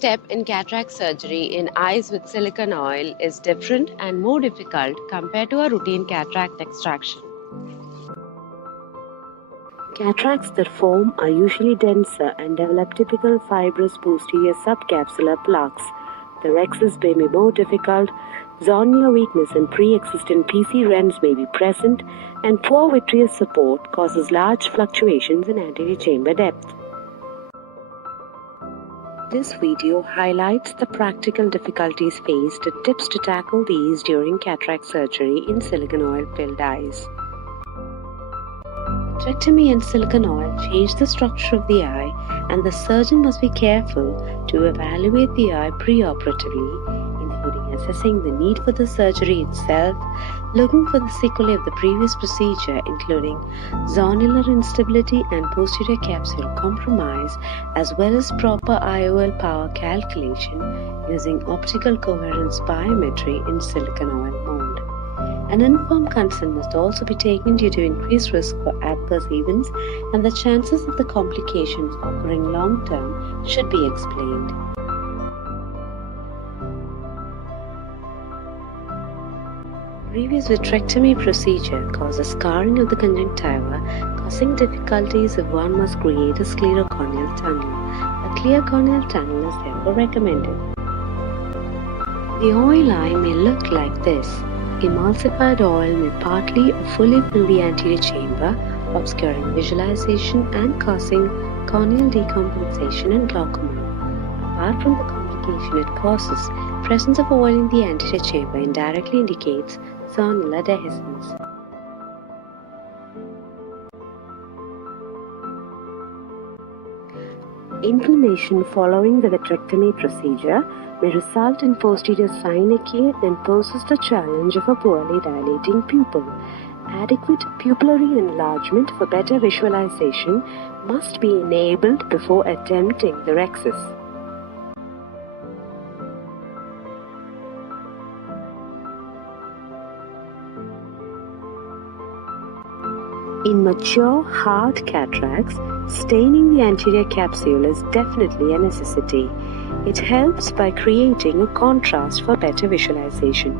step in cataract surgery in eyes with silicone oil is different and more difficult compared to a routine cataract extraction. Cataracts that form are usually denser and develop typical fibrous posterior subcapsular plaques. The rexus may be more difficult, zonular weakness and pre-existing PC rents may be present, and poor vitreous support causes large fluctuations in anterior chamber depth. This video highlights the practical difficulties faced and tips to tackle these during cataract surgery in silicone oil-filled eyes. Vitrectomy and silicone oil change the structure of the eye, and the surgeon must be careful to evaluate the eye preoperatively, including assessing the need for the surgery itself, looking for the sequelae of the previous procedure, including zonular instability and posterior capsule compromise, as well as proper IOL power calculation using optical coherence biometry in silicone oil mode. An informed consent must also be taken due to increased risk for adverse events, and the chances of the complications occurring long term should be explained. Previous vitrectomy procedure causes scarring of the conjunctiva, causing difficulties if one must create a sclerocorneal tunnel. A clear corneal tunnel is therefore recommended. The oil eye may look like this. Emulsified oil may partly or fully fill the anterior chamber, obscuring visualization and causing corneal decompensation and glaucoma. Apart from the complication it causes, presence of oil in the anterior chamber indirectly indicates zonular dehiscence. Inflammation following the vitrectomy procedure may result in posterior synechia and poses the challenge of a poorly dilating pupil. Adequate pupillary enlargement for better visualization must be enabled before attempting the rexus. In mature, hard cataracts, staining the anterior capsule is definitely a necessity. It helps by creating a contrast for better visualization.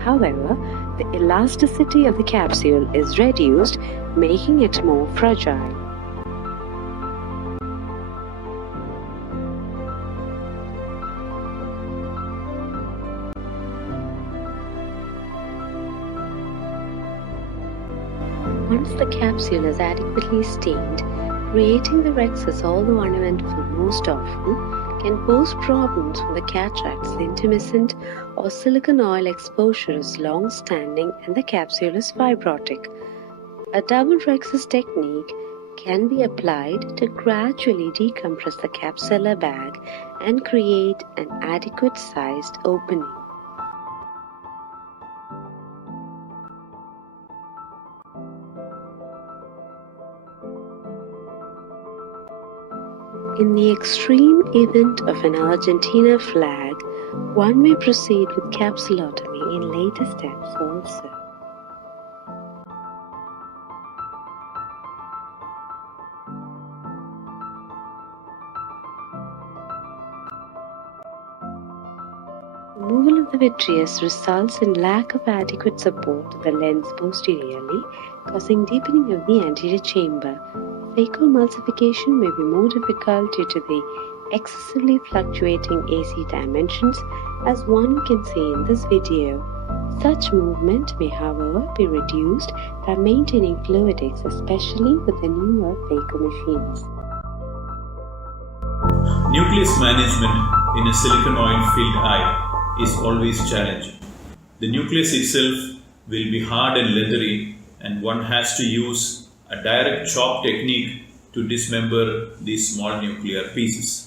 However, the elasticity of the capsule is reduced, making it more fragile. Once the capsule is adequately stained, creating the rexus, although uneventful most often, can pose problems when the cataract's intermittent or silicone oil exposure is long-standing and the capsule is fibrotic. A double rexus technique can be applied to gradually decompress the capsular bag and create an adequate sized opening. In the extreme event of an Argentina flag, one may proceed with capsulotomy in later steps also. Removal of the vitreous results in lack of adequate support to the lens posteriorly, causing deepening of the anterior chamber. Phacoemulsification may be more difficult due to the excessively fluctuating AC dimensions, as one can see in this video. Such movement may, however, be reduced by maintaining fluidics, especially with the newer phaco machines. Nucleus management in a silicone oil-filled eye is always challenging. The nucleus itself will be hard and leathery, and one has to use a direct chop technique to dismember these small nuclear pieces.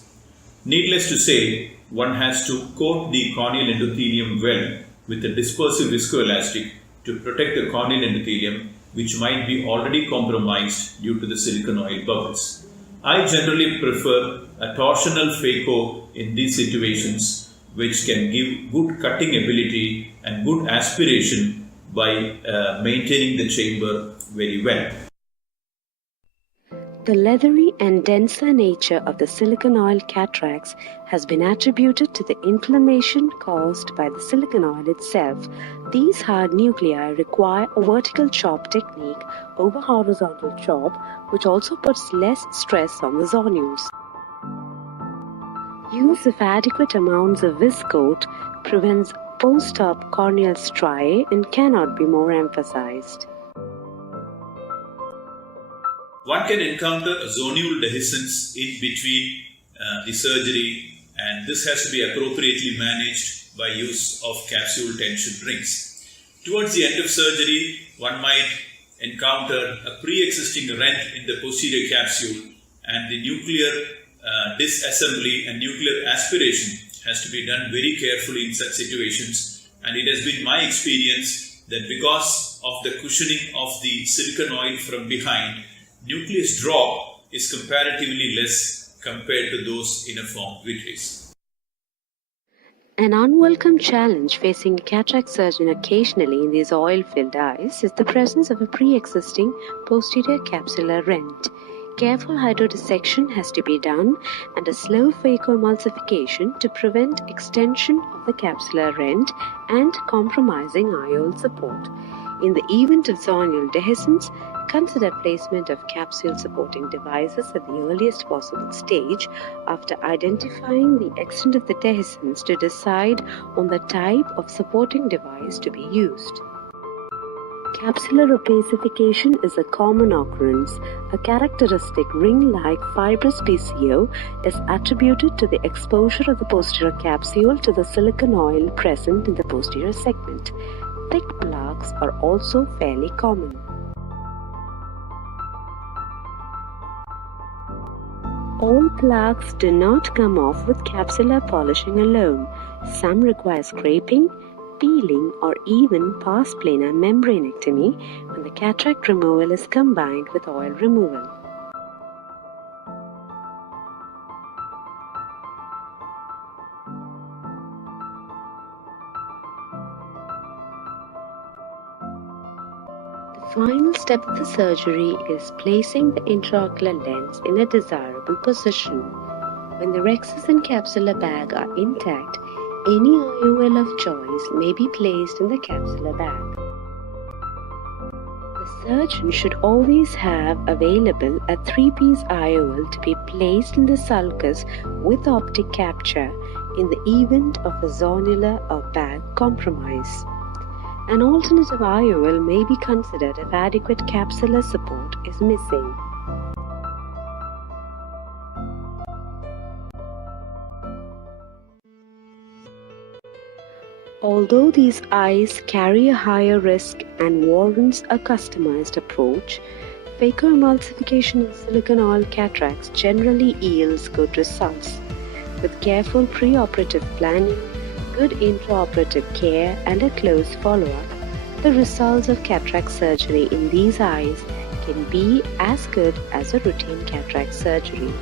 Needless to say, one has to coat the corneal endothelium well with a dispersive viscoelastic to protect the corneal endothelium, which might be already compromised due to the silicone oil bubbles. I generally prefer a torsional phaco in these situations, which can give good cutting ability and good aspiration by maintaining the chamber very well. The leathery and denser nature of the silicone oil cataracts has been attributed to the inflammation caused by the silicone oil itself. These hard nuclei require a vertical chop technique over horizontal chop, which also puts less stress on the zonules. Use of adequate amounts of viscoat prevents post-op corneal striae and cannot be more emphasized. One can encounter a zonule dehiscence in between the surgery, and this has to be appropriately managed by use of capsule tension rings. Towards the end of surgery, one might encounter a pre-existing rent in the posterior capsule, and the nuclear disassembly and nuclear aspiration has to be done very carefully in such situations. And it has been my experience that because of the cushioning of the silicone oil from behind, nucleus drop is comparatively less compared to those in a formed vitreous. An unwelcome challenge facing a cataract surgeon occasionally in these oil-filled eyes is the presence of a pre-existing posterior capsular rent. Careful hydrodissection has to be done and a slow phacoemulsification to prevent extension of the capsular rent and compromising IOL support. In the event of zonule dehiscence, consider placement of capsule supporting devices at the earliest possible stage after identifying the extent of the dehiscence to decide on the type of supporting device to be used. Capsular opacification is a common occurrence. A characteristic ring-like fibrous PCO is attributed to the exposure of the posterior capsule to the silicone oil present in the posterior segment. Thick plaques are also fairly common. All plaques do not come off with capsular polishing alone. Some require scraping, peeling, or even pars plana membranectomy when the cataract removal is combined with oil removal. The final step of the surgery is placing the intraocular lens in a desirable position. When the rhexis and capsular bag are intact, any IOL of choice may be placed in the capsular bag. The surgeon should always have available a 3-piece IOL to be placed in the sulcus with optic capture in the event of a zonular or bag compromise. An alternative IOL may be considered if adequate capsular support is missing. Although these eyes carry a higher risk and warrants a customized approach, phacoemulsification of silicone oil cataracts generally yields good results. With careful preoperative planning, good intraoperative care, and a close follow-up, the results of cataract surgery in these eyes can be as good as a routine cataract surgery.